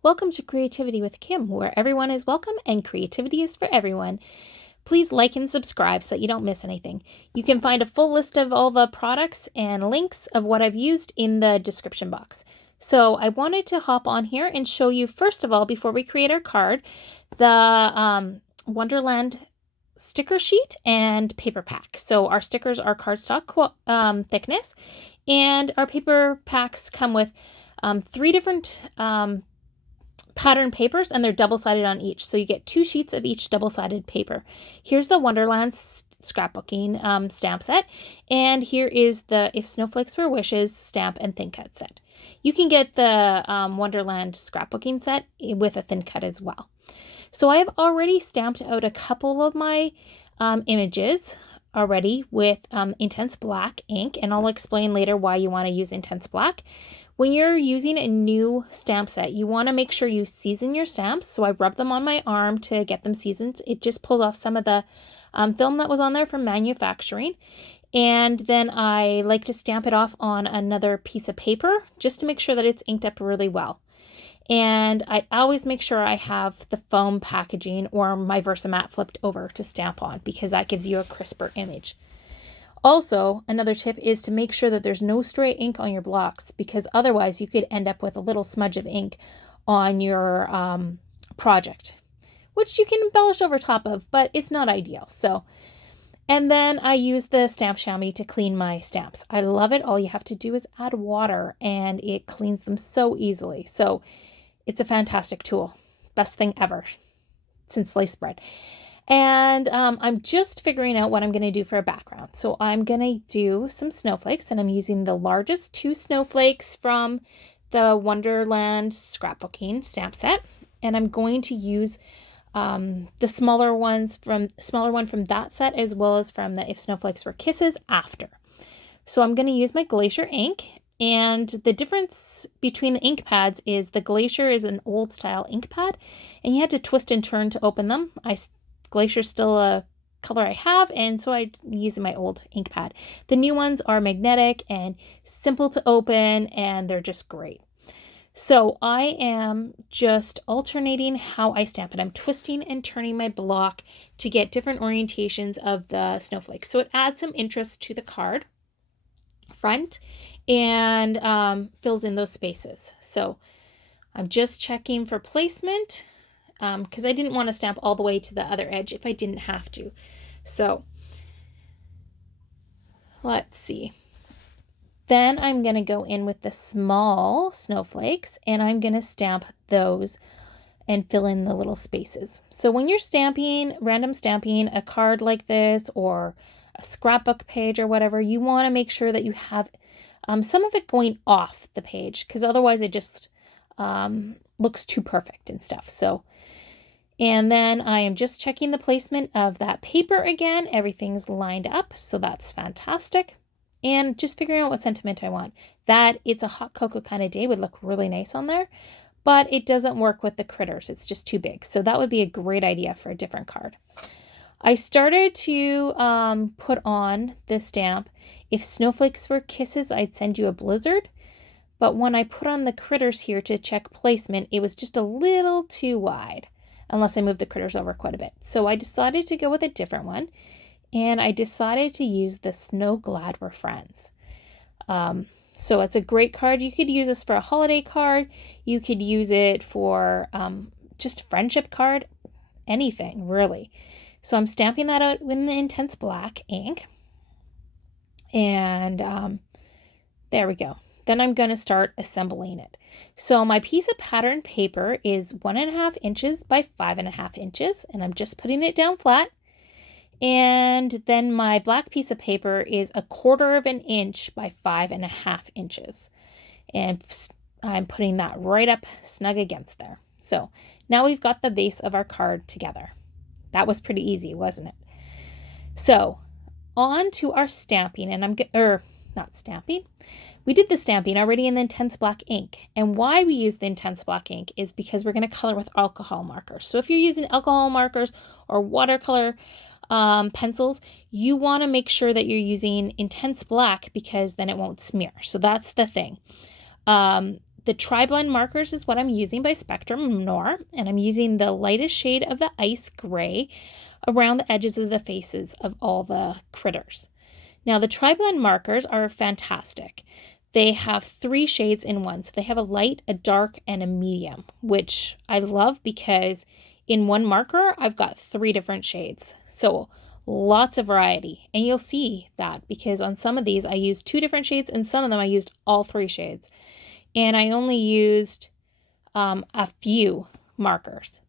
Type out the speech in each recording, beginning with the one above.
Welcome to Creativity with Kim, where everyone is welcome and creativity is for everyone. Please like and subscribe so that you don't miss anything. You can find a full list of all the products and links of what I've used in the description box. So I wanted to hop on here and show you, first of all, before we create our card, the Wonderland sticker sheet and paper pack. So our stickers are cardstock thickness, and our paper packs come with 3 different pattern papers, and they're double-sided on each. So you get 2 sheets of each double-sided paper. Here's the Wonderland scrapbooking stamp set, and here is the If Snowflakes Were Wishes stamp and thin cut set. You can get the Wonderland scrapbooking set with a thin cut as well. So I have already stamped out a couple of my images already with intense black ink, and I'll explain later why you want to use intense black. When you're using a new stamp set, you want to make sure you season your stamps. So I rub them on my arm to get them seasoned. It just pulls off some of the film that was on there from manufacturing. And then I like to stamp it off on another piece of paper just to make sure that it's inked up really well. And I always make sure I have the foam packaging or my Versamat flipped over to stamp on, because that gives you a crisper image. Also, another tip is to make sure that there's no stray ink on your blocks, because otherwise you could end up with a little smudge of ink on your project, which you can embellish over top of, but it's not ideal. So, and then I use the stamp chamois to clean my stamps. I love it. All you have to do is add water and it cleans them so easily. So it's a fantastic tool. Best thing ever since sliced bread. And I'm just figuring out what I'm going to do for a background. So I'm going to do some snowflakes, and I'm using the largest 2 snowflakes from the Wonderland scrapbooking stamp set. And I'm going to use the smaller one from that set, as well as from the If Snowflakes Were Kisses after. So I'm going to use my Glacier ink. And the difference between the ink pads is the Glacier is an old style ink pad, and you had to twist and turn to open them. Glacier's still a color I have, and so I'm using my old ink pad. The new ones are magnetic and simple to open, and they're just great. So I am just alternating how I stamp it. I'm twisting and turning my block to get different orientations of the snowflakes. So it adds some interest to the card front and fills in those spaces. So I'm just checking for placement, because I didn't want to stamp all the way to the other edge if I didn't have to. So let's see. Then I'm going to go in with the small snowflakes, and I'm going to stamp those and fill in the little spaces. So when you're random stamping a card like this or a scrapbook page or whatever, you want to make sure that you have some of it going off the page, because otherwise it just looks too perfect and stuff. So, and then I am just checking the placement of that paper again. Everything's lined up, so that's fantastic. And just figuring out what sentiment I want. That It's a Hot Cocoa Kind of Day would look really nice on there, but it doesn't work with the critters. It's just too big. So that would be a great idea for a different card. I started to put on the stamp, If Snowflakes Were Kisses, I'd Send You a Blizzard. But when I put on the critters here to check placement, it was just a little too wide, unless I moved the critters over quite a bit. So I decided to go with a different one, and I decided to use the Snow Glad We're Friends. So it's a great card. You could use this for a holiday card. You could use it for just friendship card, anything really. So I'm stamping that out with the intense black ink. And there we go. Then I'm going to start assembling it. So my piece of pattern paper is 1.5 inches by 5.5 inches, and I'm just putting it down flat. And then my black piece of paper is 1/4 inch by 5.5 inches. And I'm putting that right up snug against there. So now we've got the base of our card together. That was pretty easy, wasn't it? So on to our stamping, and not stamping. We did the stamping already in the intense black ink. And why we use the intense black ink is because we're going to color with alcohol markers. So if you're using alcohol markers or watercolor pencils, you want to make sure that you're using intense black, because then it won't smear. So that's the thing. the Tri-blend markers is what I'm using by Spectrum Noir, and I'm using the lightest shade of the ice gray around the edges of the faces of all the critters. Now, the Tri-blend markers are fantastic. They have 3 shades in one. So they have a light, a dark, and a medium, which I love because in one marker, I've got 3 different shades. So lots of variety. And you'll see that because on some of these, I used 2 different shades, and some of them I used all 3 shades. And I only used a few markers.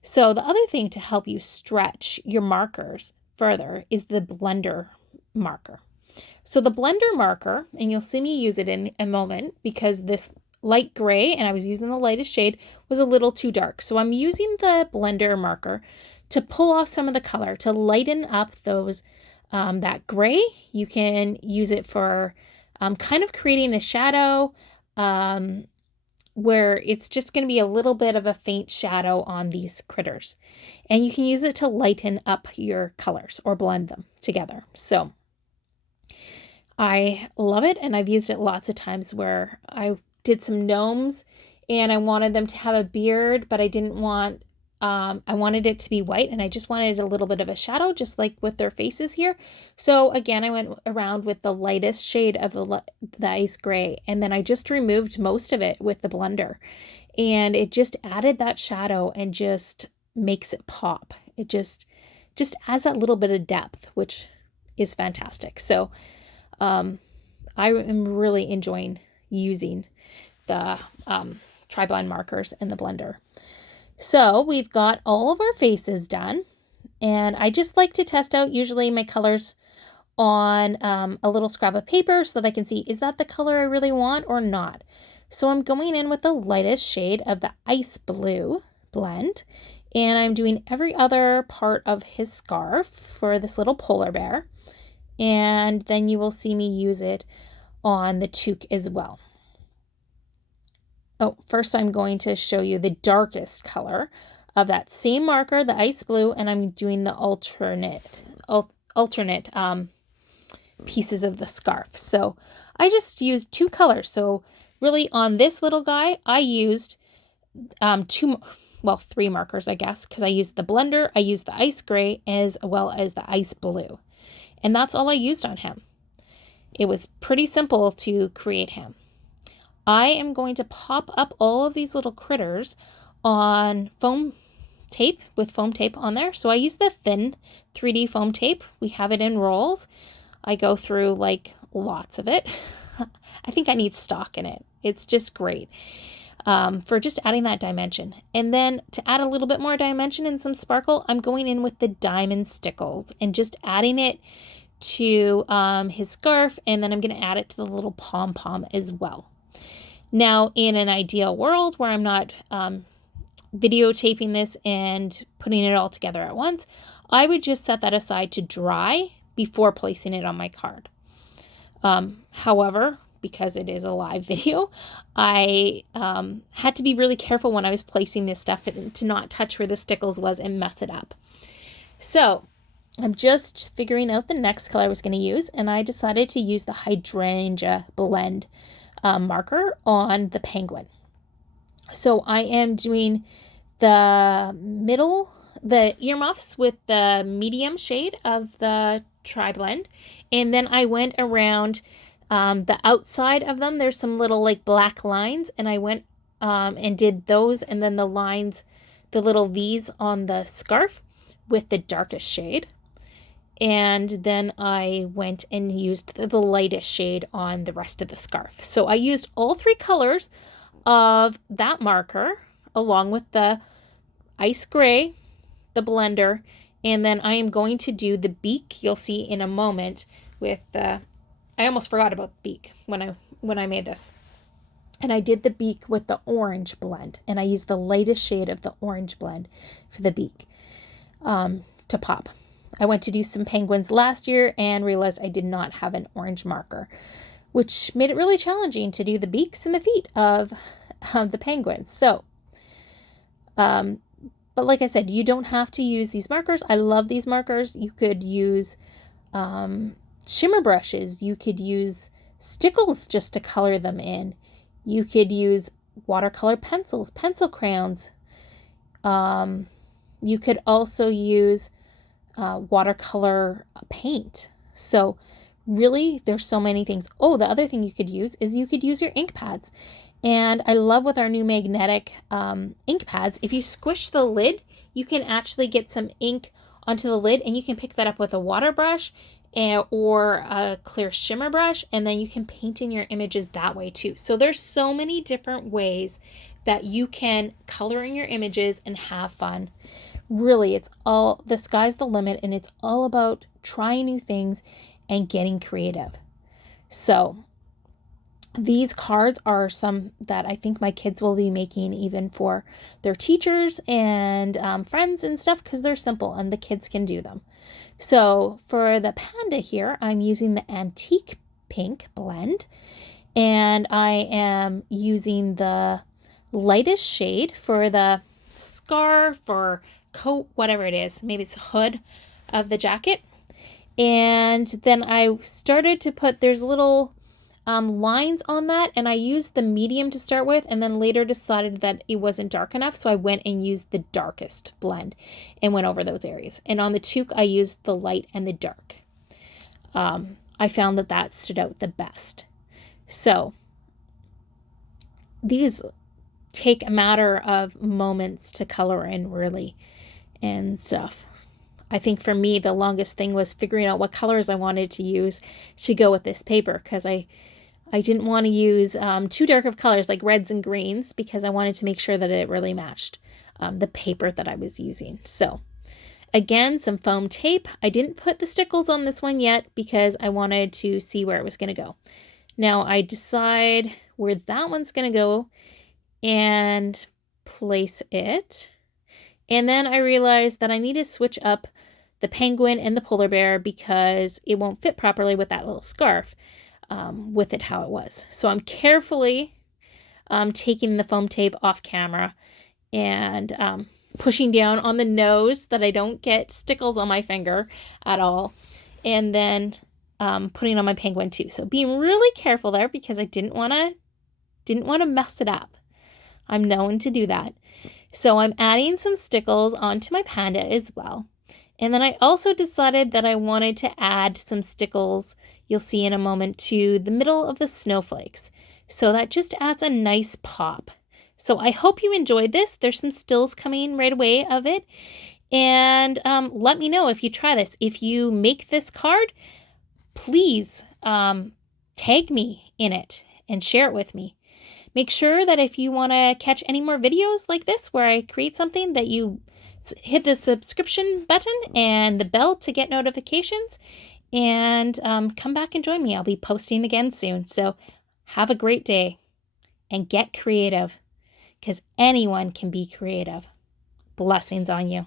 So the other thing to help you stretch your markers further is the blender marker. So the blender marker, and you'll see me use it in a moment because this light gray, and I was using the lightest shade, was a little too dark. So I'm using the blender marker to pull off some of the color, to lighten up those, that gray. You can use it for kind of creating a shadow where it's just going to be a little bit of a faint shadow on these critters. And you can use it to lighten up your colors or blend them together. So I love it, and I've used it lots of times where I did some gnomes and I wanted them to have a beard, but I didn't want, I wanted it to be white, and I just wanted a little bit of a shadow, just like with their faces here. So again, I went around with the lightest shade of the ice gray, and then I just removed most of it with the blender, and it just added that shadow and just makes it pop. It just adds that little bit of depth, which is fantastic. So I am really enjoying using the Tri-blend markers in the blender. So we've got all of our faces done, and I just like to test out usually my colors on a little scrap of paper so that I can see, is that the color I really want or not? So I'm going in with the lightest shade of the ice blue blend, and I'm doing every other part of his scarf for this little polar bear. And then you will see me use it on the toque as well. Oh, first I'm going to show you the darkest color of that same marker, the ice blue, and I'm doing the alternate pieces of the scarf. So I just used 2 colors. So really on this little guy, I used 3 markers, I guess, because I used the blender, I used the ice gray, as well as the ice blue. And that's all I used on him. It was pretty simple to create him. I am going to pop up all of these little critters on foam tape, with foam tape on there. So I use the thin 3D foam tape. We have it in rolls. I go through like lots of it. I think I need stock in it. It's just great for just adding that dimension. And then to add a little bit more dimension and some sparkle, I'm going in with the diamond stickles and just adding it to his scarf, and then I'm going to add it to the little pom-pom as well. Now, in an ideal world where I'm not videotaping this and putting it all together at once, I would just set that aside to dry before placing it on my card. However, because it is a live video, I had to be really careful when I was placing this stuff to not touch where the stickles was and mess it up. So I'm just figuring out the next color I was going to use, and I decided to use the hydrangea blend marker on the penguin. So I am doing the earmuffs with the medium shade of the Tri-blend, and then I went around the outside of them. There's some little like black lines, and I went and did those, and then the lines, the little V's on the scarf with the darkest shade. And then I went and used the lightest shade on the rest of the scarf. So I used all 3 colors of that marker along with the ice gray, the blender, and then I am going to do the beak. You'll see in a moment with the, I almost forgot about the beak when I made this. And I did the beak with the orange blend, and I used the lightest shade of the orange blend for the beak to pop. I went to do some penguins last year and realized I did not have an orange marker, which made it really challenging to do the beaks and the feet of the penguins. So, but like I said, you don't have to use these markers. I love these markers. You could use shimmer brushes. You could use stickles just to color them in. You could use watercolor pencils, pencil crayons. You could also use watercolor paint. So really, there's so many things. Oh, the other thing you could use is you could use your ink pads. And I love with our new magnetic ink pads, if you squish the lid, you can actually get some ink onto the lid, and you can pick that up with a water brush or a clear shimmer brush, and then you can paint in your images that way too. So there's so many different ways that you can color in your images and have fun. Really, the sky's the limit, and it's all about trying new things and getting creative. So these cards are some that I think my kids will be making even for their teachers and friends and stuff, because they're simple and the kids can do them. So for the panda here, I'm using the Antique Pink blend, and I am using the lightest shade for the scarf or coat, whatever it is. Maybe it's a hood of the jacket. And then I started to put, there's little lines on that, and I used the medium to start with, and then later decided that it wasn't dark enough, so I went and used the darkest blend and went over those areas. And on the toque, I used the light and the dark. I found that stood out the best. So these take a matter of moments to color in, really, and stuff. I think for me, the longest thing was figuring out what colors I wanted to use to go with this paper, because I didn't want to use too dark of colors like reds and greens, because I wanted to make sure that it really matched the paper that I was using. So again, some foam tape. I didn't put the stickles on this one yet because I wanted to see where it was going to go. Now I decide where that one's going to go and place it. And then I realized that I need to switch up the penguin and the polar bear because it won't fit properly with that little scarf with it how it was. So I'm carefully taking the foam tape off camera and pushing down on the nose that I don't get stickles on my finger at all. And then putting on my penguin too. So being really careful there because I didn't want to mess it up. I'm known to do that. So I'm adding some stickles onto my panda as well. And then I also decided that I wanted to add some stickles, you'll see in a moment, to the middle of the snowflakes. So that just adds a nice pop. So I hope you enjoyed this. There's some stills coming right away of it. And let me know if you try this. If you make this card, please tag me in it and share it with me. Make sure that if you want to catch any more videos like this where I create something, that you hit the subscription button and the bell to get notifications, and come back and join me. I'll be posting again soon. So have a great day and get creative, because anyone can be creative. Blessings on you.